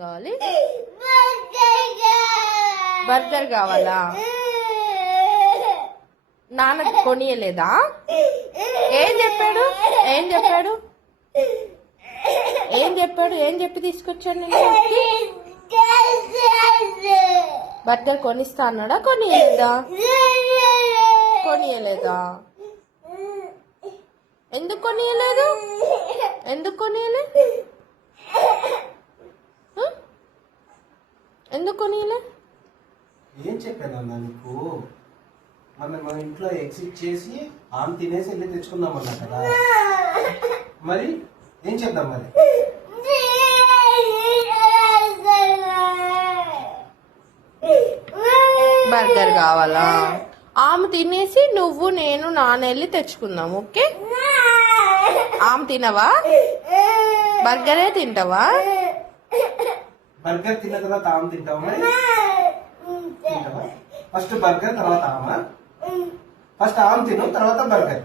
కావాలి బర్గర్ కావాలా? నాన్న కొనియలేదా? ఏం చెప్పాడు ఏం చెప్పాడు ఏం చెప్పాడు ఏం చెప్పి తీసుకొచ్చాను నేను? బర్గర్ కొనిస్తా అన్నాడా? కొనియలేదా? కొనియలేదా? ఎందుకు కొనియలేదు? ఎందుకు కొనియలే? ఎందుకు కొనియలే? ఏం చెప్పానన్నా నీకు? మన ఇంట్లో ఎగ్జిట్ చేసి ఆమె తినేసి వెళ్ళి తెచ్చుకుందామన్నా కదా. మరి ఏం చేద్దాం మరి? బర్గర్ కావాలా? ఆమె తినేసి నువ్వు నేను నాన్న వెళ్ళి తెచ్చుకుందాం. ఓకే? ఆమె తినవా? బర్గరే తింటావా? బర్గర్ తిన్న తర్వాత ఆమె తింటావా? ఫస్ట్ బర్గర్ తర్వాత ఆమె. ఫస్ట్ ఆమె తిను తర్వాత బర్గర్.